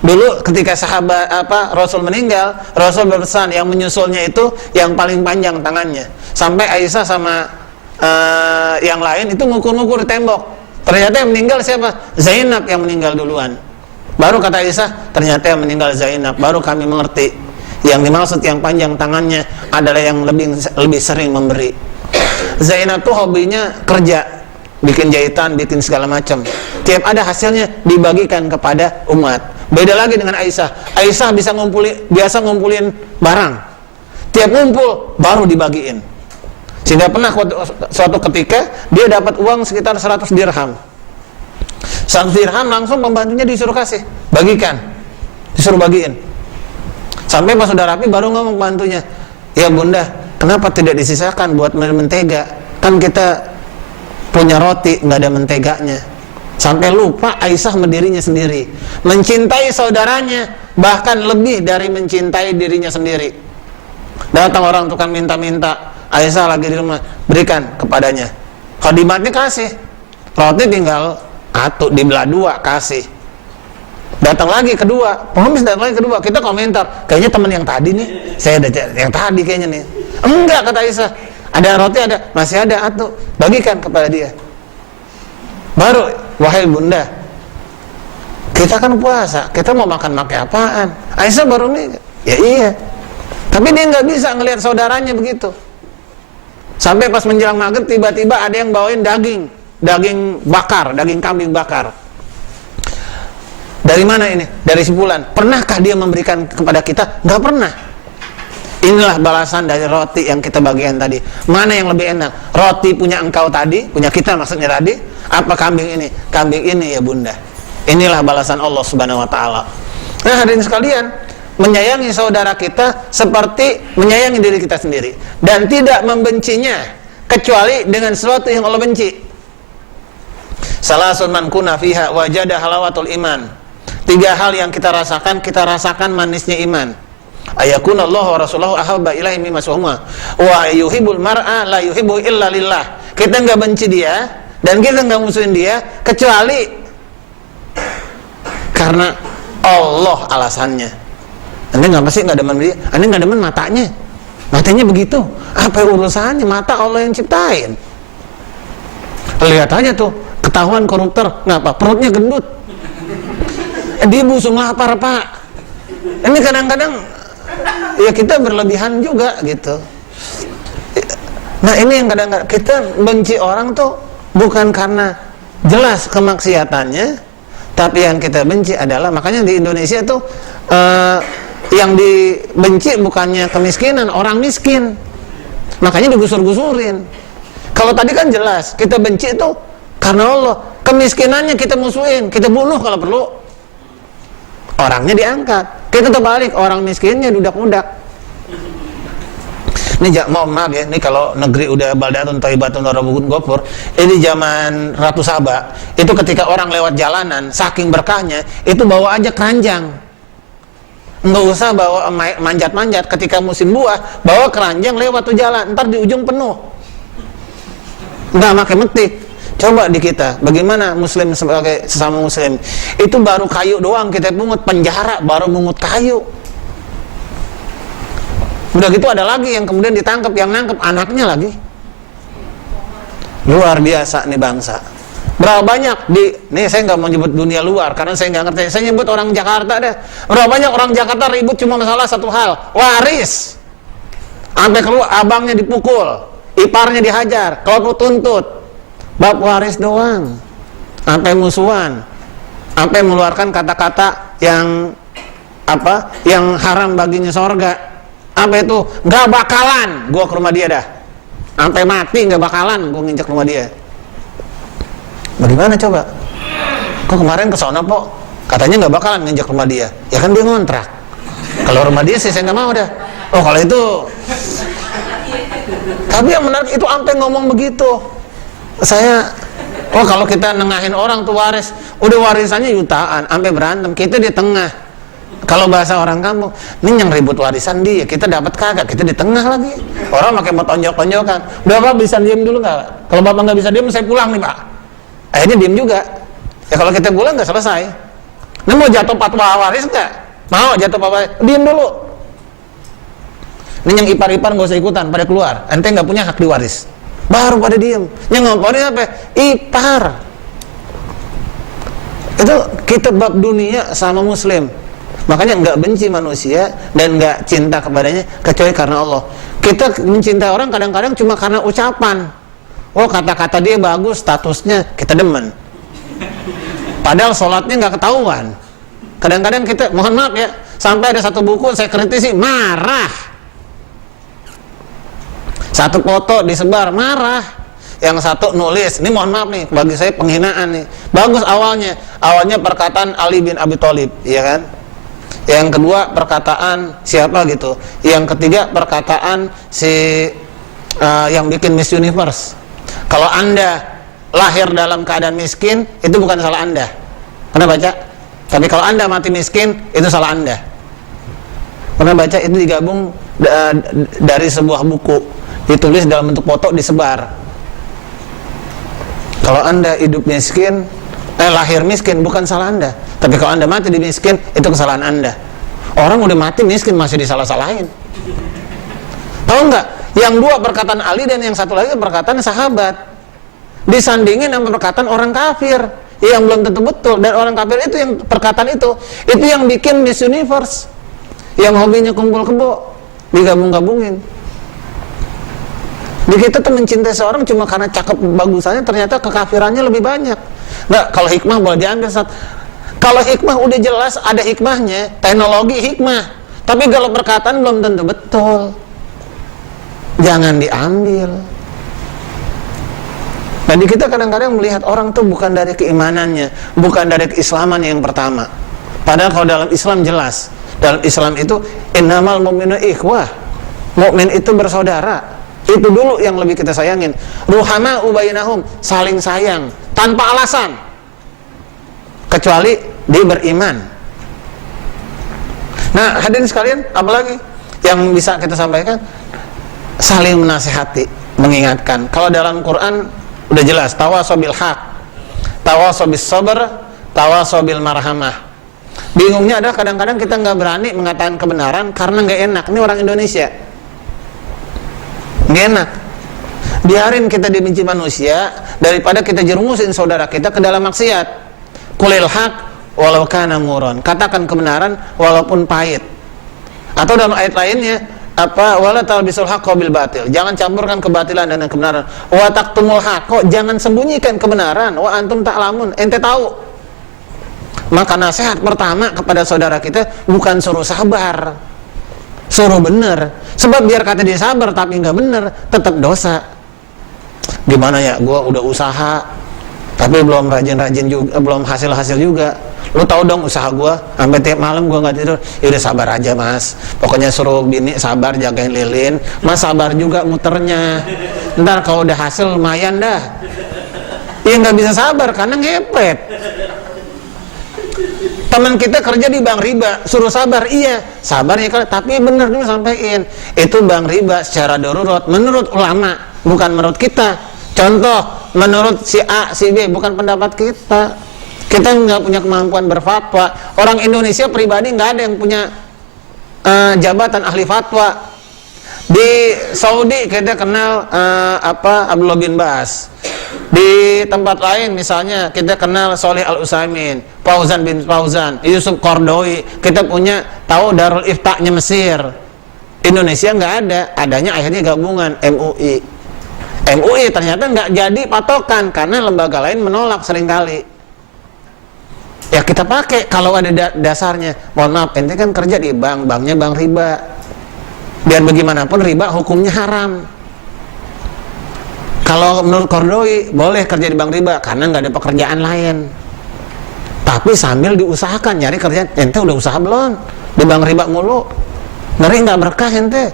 Dulu ketika sahabat Rasul meninggal, Rasul berpesan yang menyusulnya itu yang paling panjang tangannya. Sampai Aisyah sama yang lain itu ngukur-ngukur di tembok. Ternyata yang meninggal siapa? Zainab yang meninggal duluan. Baru kata Aisyah, ternyata yang meninggal Zainab. Baru kami mengerti yang dimaksud yang panjang tangannya adalah yang lebih sering memberi. Zainab tuh hobinya kerja, bikin jahitan, bikin segala macam. Tiap ada hasilnya dibagikan kepada umat. Beda lagi dengan Aisyah. Aisyah biasa ngumpulin barang. Tiap ngumpul baru dibagiin. Sehingga pernah suatu ketika dia dapat uang sekitar 100 dirham. 100 dirham langsung pembantunya disuruh kasih, bagikan. Disuruh bagiin. Sampai pas sudah rapi baru ngomong pembantunya, "Ya Bunda, kenapa tidak disisakan buat mentega? Kan kita punya roti, nggak ada menteganya." Sampai lupa Aisyah mendirinya sendiri, mencintai saudaranya bahkan lebih dari mencintai dirinya sendiri. Datang orang tukang minta-minta, Aisyah lagi di rumah, berikan kepadanya. Khadimatnya kasih, roti tinggal atu dibelah 2 kasih. Datang lagi kedua, pengemis datang lagi kedua, kita komentar, kayaknya teman yang tadi nih, saya ada yang tadi kayaknya nih. Enggak, kata Aisyah, ada roti ada, masih ada atu, bagikan kepada dia. Baru, wahai Bunda, kita kan puasa, kita mau makan pakai apaan? Aisyah baru nih, ya iya. Tapi dia nggak bisa ngelihat saudaranya begitu. Sampai pas menjelang maghrib tiba-tiba ada yang bawain daging bakar, daging kambing bakar. Dari mana ini? Dari sebulan. Pernahkah dia memberikan kepada kita? Nggak pernah. Inilah balasan dari roti yang kita bagikan tadi. Mana yang lebih enak? Roti punya engkau tadi, punya kita maksudnya tadi, apa kambing ini? Kambing ini ya Bunda. Inilah balasan Allah Subhanahu wa taala. Nah, hadirin sekalian, menyayangi saudara kita seperti menyayangi diri kita sendiri, dan tidak membencinya kecuali dengan sesuatu yang Allah benci. Salasun man kuna fiha wajada halawatul iman. 3 hal yang kita rasakan manisnya iman. Ayakuna Allah wa rasuluhu ahabba ilaihi mimma suhuma wa yuhibbul mar'a la yuhibbu illa lillah. Kita enggak benci dia dan kita enggak musuhin dia kecuali karena Allah alasannya. Anda ngapa sih nggak demen dia? Anda nggak demen matanya begitu. Apa urusannya? Mata Allah yang ciptain. Lihat aja tuh, ketahuan koruptor, ngapa? Perutnya gendut. Dia busung lapar Pak. Ini kadang-kadang ya kita berlebihan juga gitu. Nah ini yang kadang-kadang kita benci orang tuh bukan karena jelas kemaksiatannya, tapi yang kita benci adalah, makanya di Indonesia tuh yang dibenci bukannya kemiskinan, orang miskin. Makanya digusur-gusurin. Kalau tadi kan jelas, kita benci itu karena Allah. Kemiskinannya kita musuhin, kita bunuh kalau perlu. Orangnya diangkat. Kita terbalik, orang miskinnya dudak-mudak. mohon maaf ya, ini kalau negeri udah baldatun thayyibatun wa rabbun ghafur, ini zaman Ratu Saba, itu ketika orang lewat jalanan, saking berkahnya, itu bawa aja keranjang. Nggak usah bawa manjat-manjat, ketika musim buah, bawa keranjang lewat tuh jalan, ntar di ujung penuh. Nggak pakai metik. Coba di kita, bagaimana muslim sebagai sesama muslim, itu baru kayu doang kita pungut, penjara baru pungut kayu. Udah gitu ada lagi yang kemudian ditangkap, yang nangkep anaknya lagi. Luar biasa nih bangsa. Berapa banyak nih saya nggak mau nyebut dunia luar karena saya nggak ngerti. Saya nyebut orang Jakarta deh. Berapa banyak orang Jakarta ribut cuma masalah satu hal, waris. Sampai keluar abangnya dipukul, iparnya dihajar, kalau tuntut, bab waris doang. Sampai musuhan, sampai mengeluarkan kata-kata yang yang haram baginya sorga. Apa itu? Gak bakalan gua ke rumah dia dah. Sampai mati gak bakalan gua nginjak rumah dia. Bagaimana coba? Kok kemarin kesana po? Katanya gak bakalan nginjak rumah dia. Ya kan dia ngontrak. Kalau rumah dia sih saya gak mau dah. Oh kalau itu. Tapi yang menarik itu sampai ngomong begitu. Kalau kita nengahin orang tuh waris, udah warisannya jutaan, sampai berantem. Kita di tengah. Kalau bahasa orang kampung, ini yang ribut warisan dia, kita dapat kagak, kita di tengah lagi. Orang pakai mau tonjok-tonjokan. Udah Pak bisa diem dulu nggak? Kalau Bapak nggak bisa diem, saya pulang nih Pak. Akhirnya diem juga. Ya kalau kita pulang nggak selesai. Ini mau jatuh fatwa waris nggak? Mau jatuh fatwa waris? Diem dulu. Ini yang ipar-ipar nggak usah ikutan, pada keluar. Ente nggak punya hak diwaris. Baru pada diem. Yang ngomongin apa? Ipar. Itu kita bab dunia sama muslim. Makanya nggak benci manusia dan nggak cinta kepadanya kecuali karena Allah. Kita mencintai orang kadang-kadang cuma karena ucapan. Oh kata-kata dia bagus, statusnya kita demen. Padahal sholatnya nggak ketahuan. Kadang-kadang kita, mohon maaf ya, sampai ada satu buku saya kritisi, marah. Satu foto disebar, marah. Yang satu nulis, ini mohon maaf nih, bagi saya penghinaan nih. Bagus awalnya perkataan Ali bin Abi Thalib, ya kan? Yang kedua perkataan siapa gitu. Yang ketiga perkataan yang bikin Miss Universe. Kalau Anda lahir dalam keadaan miskin, itu bukan salah Anda. Pernah baca? Tapi kalau Anda mati miskin, itu salah Anda. Pernah baca? Itu digabung dari sebuah buku, ditulis dalam bentuk foto, disebar. Kalau Anda hidup miskin, lahir miskin, bukan salah Anda. Tapi kalau Anda mati di miskin, itu kesalahan Anda. Orang udah mati miskin masih disalah-salahin. Tahu nggak? Yang dua perkataan Ali dan yang satu lagi perkataan sahabat. Disandingin sama perkataan orang kafir yang belum tentu betul. Dan orang kafir itu yang perkataan itu yang bikin Miss Universe. Yang hobinya kumpul kebo, digabung-gabungin. Di kita tuh mencintai seorang cuma karena cakep bagusannya, ternyata kekafirannya lebih banyak. Nggak, kalau hikmah boleh diambil saat. Kalau hikmah udah jelas ada hikmahnya, teknologi hikmah. Tapi kalau perkataan belum tentu betul, jangan diambil. Jadi kita kadang-kadang melihat orang tuh bukan dari keimanannya, bukan dari keislaman yang pertama. Padahal kalau dalam Islam jelas, dalam Islam itu innamal mu'minu ikhwah. Mukmin itu bersaudara. Itu dulu yang lebih kita sayangin. Ruhama ubainahum, saling sayang tanpa alasan. Kecuali dia beriman. Nah, hadirin sekalian, apalagi yang bisa kita sampaikan? Saling menasihati, mengingatkan. Kalau dalam Quran udah jelas, tawasaw bil haq, tawasaw bis sabr, tawasaw bil marhamah. Bingungnya adalah kadang-kadang kita nggak berani mengatakan kebenaran karena nggak enak. Ini orang Indonesia, nggak enak. Biarin kita dibenci manusia daripada kita jerumusin saudara kita ke dalam maksiat. Qulil haq walau kana muron. Katakan kebenaran walaupun pahit. Atau dalam ayat lainnya wala talbisul haqqa bil batil. Jangan campurkan kebatilan dengan kebenaran. Wa taqtumul haqqa, jangan sembunyikan kebenaran. Wa antum ta'lamun, ente tahu. Maka nasihat pertama kepada saudara kita bukan suruh sabar, suruh benar. Sebab biar kata dia sabar tapi nggak benar, tetap dosa. Gimana ya, gua udah usaha tapi belum rajin-rajin juga, belum hasil-hasil juga. Lu tahu dong usaha gua, sampai tiap malam gua nggak tidur. Ya udah sabar aja mas, pokoknya suruh bini sabar jagain lilin, mas sabar juga muternya, ntar kalau udah hasil lumayan dah. Ya nggak bisa sabar karena ngepet. Teman kita kerja di bank riba, suruh sabar, iya sabar ya kan, tapi bener dulu sampein itu bank riba secara darurat menurut ulama, bukan menurut kita. Contoh, menurut si A, si B, bukan pendapat kita. Kita nggak punya kemampuan berfatwa. Orang Indonesia pribadi nggak ada yang punya jabatan ahli fatwa. Di Saudi kita kenal Abdullah bin Bas. Di tempat lain misalnya kita kenal Sholih Al-Utsaimin, Fauzan bin Fauzan, Yusuf Qaradawi. Kita punya tahu Darul Ifta-nya Mesir. Indonesia nggak ada, adanya akhirnya gabungan MUI. MUI ternyata nggak jadi patokan karena lembaga lain menolak seringkali. Ya kita pakai kalau ada dasarnya. Mohon maaf, ente kan kerja di bank, banknya bank riba. Biar bagaimanapun riba hukumnya haram. Kalau menurut Qaradawi boleh kerja di bank riba karena nggak ada pekerjaan lain. Tapi sambil diusahakan nyari kerjaan. Ente udah usaha belum? Di bank riba mulu. Ngeri nggak berkah ente?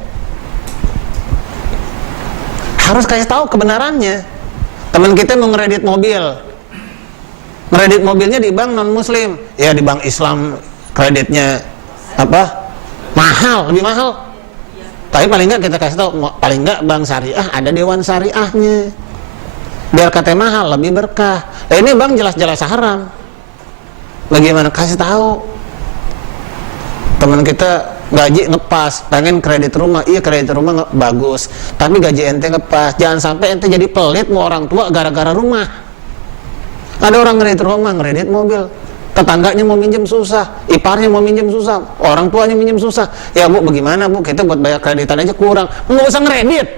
Harus kasih tahu kebenarannya. Teman kita mau ngeredit mobil. Ngeredit mobilnya di bank non muslim. Ya di bank Islam kreditnya mahal, lebih mahal. Tapi paling nggak kita kasih tahu, paling nggak bank syariah ada dewan syariahnya. Biar katanya mahal, lebih berkah. Nah ini bank jelas-jelas haram. Bagaimana kasih tahu? Teman kita gaji ngepas, pengen kredit rumah, iya kredit rumah bagus, tapi gaji ente ngepas. Jangan sampai ente jadi pelit mau orang tua gara-gara rumah. Ada orang kredit rumah, kredit mobil, tetangganya mau minjem susah, iparnya mau minjem susah, orang tuanya minjem susah. Ya bu, bagaimana bu? Kita buat bayar kreditan aja kurang, nggak usah ngeredit.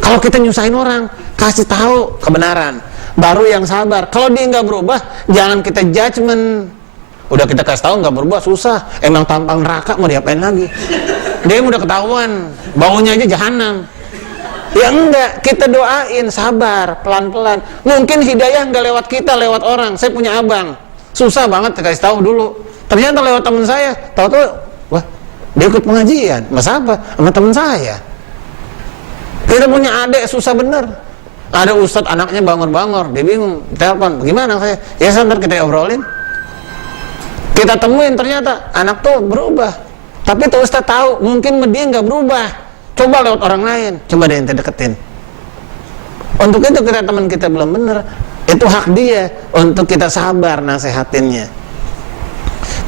Kalau kita nyusahin orang, kasih tahu kebenaran, baru yang sabar. Kalau dia nggak berubah, jangan kita judgement. Udah kita kasih tahu nggak berubah, susah. Emang tampang neraka mau diapain lagi? Dia udah ketahuan, baunya aja jahanam. Ya enggak, kita doain sabar, pelan-pelan. Mungkin hidayah nggak lewat kita, lewat orang. Saya punya abang, susah banget dikasih tahu dulu. Ternyata lewat teman saya, tahu-tahu, wah dia ikut pengajian, mas apa? Sama teman saya. Kita punya adik susah bener. Ada ustadz anaknya bangor-bangor, dia bingung, telepon, bagaimana saya? Ya santar kita obrolin. Kita temuin ternyata anak tuh berubah. Tapi tuh ustadz tahu, mungkin dia nggak berubah. Coba lewat orang lain, coba deh ente deketin. Untuk itu kita teman kita belum bener, itu hak dia untuk kita sabar nasehatinnya.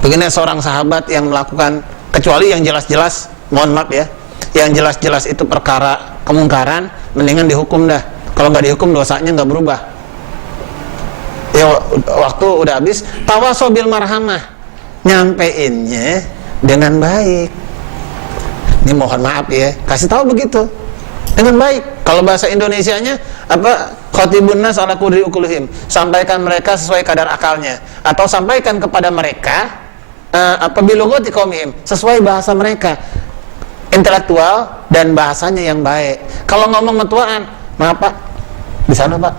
Begini seorang sahabat yang melakukan, kecuali yang jelas-jelas, mohon maaf ya, yang jelas-jelas itu perkara kemungkaran, mendingan dihukum dah. Kalau nggak dihukum dosanya nggak berubah. Ya waktu udah habis, tawasaw bil marhamah, nyampeinnya dengan baik. Ini mohon maaf ya, kasih tahu begitu dengan baik. Kalau bahasa Indonesianya khatibun nas ala qudri uqulihim, sampaikan mereka sesuai kadar akalnya, atau sampaikan kepada mereka bilughati qaumihim, sesuai bahasa mereka, intelektual dan bahasanya yang baik. Kalau ngomong metuaan, maaf Pak, di sana Pak.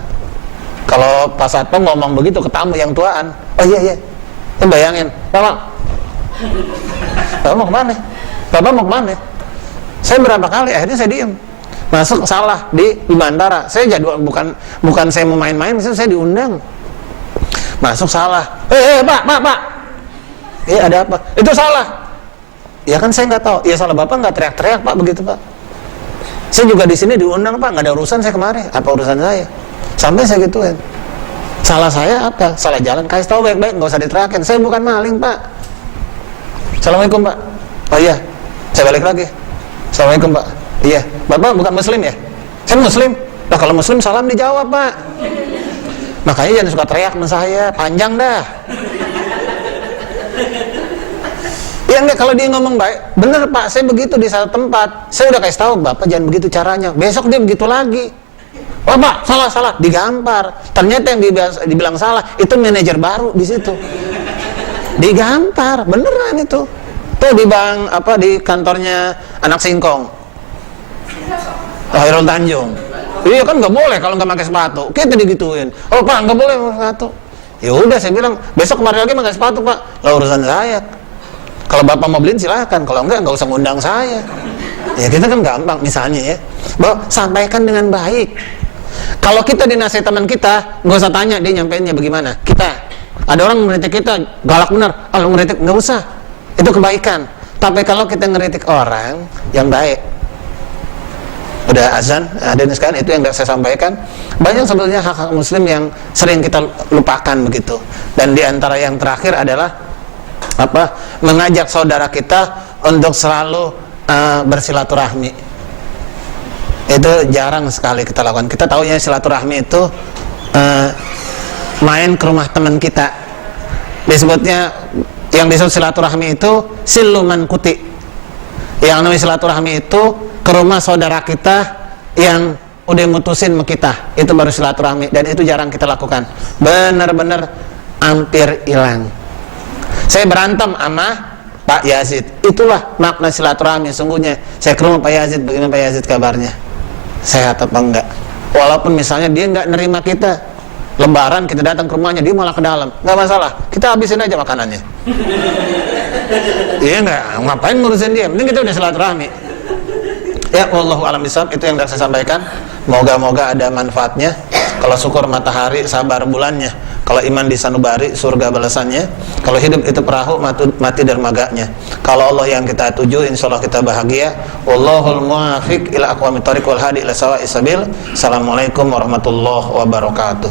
Kalau Pak Satpam ngomong begitu ke tamu yang tuaan, oh iya, bayangin, Bapak mau kemana? Bapak mau kemana? Saya berapa kali akhirnya saya diem. Masuk salah di bandara. Saya jadwal bukan saya mau main-main, misalnya saya diundang. Masuk salah. Pak. Ada apa? Itu salah. Ya kan saya nggak tahu. Ya salah Bapak nggak teriak-teriak Pak begitu Pak. Saya juga di sini diundang Pak, nggak ada urusan saya kemarin. Apa urusan saya? Sampai saya gituin. Salah saya apa? Salah jalan. Kasih tahu baik-baik, nggak usah diteriakin. Saya bukan maling Pak. Assalamualaikum Pak. Oh iya, saya balik lagi. Assalamualaikum Pak. Iya, Bapak bukan muslim ya? Saya muslim. Nah kalau muslim salam dijawab Pak. Makanya jangan suka teriak sama saya, panjang dah. Ya enggak, kalau dia ngomong baik, bener Pak, saya begitu di satu tempat. Saya udah kasih tahu Bapak jangan begitu caranya. Besok dia begitu lagi. Wah Pak, salah, digampar. Ternyata yang dibilang salah itu manajer baru di situ. Digampar, beneran itu. Tuh di bank di kantornya anak singkong, Hairul Tanjung. Iya kan nggak boleh kalau nggak pakai sepatu. Kita digituin. Oh Pak nggak boleh pakai sepatu. Ya udah, saya bilang besok kemarin lagi pakai sepatu Pak. Lah urusan saya. Kalau Bapak mau beliin silakan, kalau enggak usah ngundang saya. Ya kita kan gampang misalnya ya. Bahwa sampaikan dengan baik. Kalau kita dinasihati teman kita, nggak usah tanya dia nyampeinnya bagaimana. Ada orang ngeritik kita galak benar, lu ngeritik, nggak usah. Itu kebaikan. Tapi kalau kita ngeritik orang yang baik, udah azan, hadirin sekalian, itu yang saya sampaikan. Banyak sebetulnya hak-hak muslim yang sering kita lupakan begitu. Dan diantara yang terakhir adalah mengajak saudara kita untuk selalu bersilaturahmi. Itu jarang sekali kita lakukan. Kita tahu ya silaturahmi itu main ke rumah teman kita. Disebutnya, yang disebut silaturahmi itu siluman kuti. Yang namanya silaturahmi itu ke rumah saudara kita yang udah mutusin sama kita, itu baru silaturahmi. Dan itu jarang kita lakukan, benar-benar hampir hilang. Saya berantem sama Pak Yazid, itulah makna silaturahmi sungguhnya. Saya ke rumah Pak Yazid, bagaimana Pak Yazid kabarnya, sehat apa enggak. Walaupun misalnya dia enggak nerima kita, Lebaran kita datang ke rumahnya, dia malah ke dalam, enggak masalah, kita habisin aja makanannya. Iya enggak, ngapain ngurusin dia, penting kita udah silaturahmi. Ya, wallahu a'lam bishawab, itu yang saya sampaikan. Moga-moga ada manfaatnya. Kalau syukur matahari, sabar bulannya. Kalau iman di sanubari, surga balasannya. Kalau hidup itu perahu, mati dermaganya. Kalau Allah yang kita tuju, insyaallah kita bahagia. Wallahul muwaffiq ila aqwamit thoriq wal hadi ila sawa'is sabil. Assalamualaikum warahmatullahi wabarakatuh.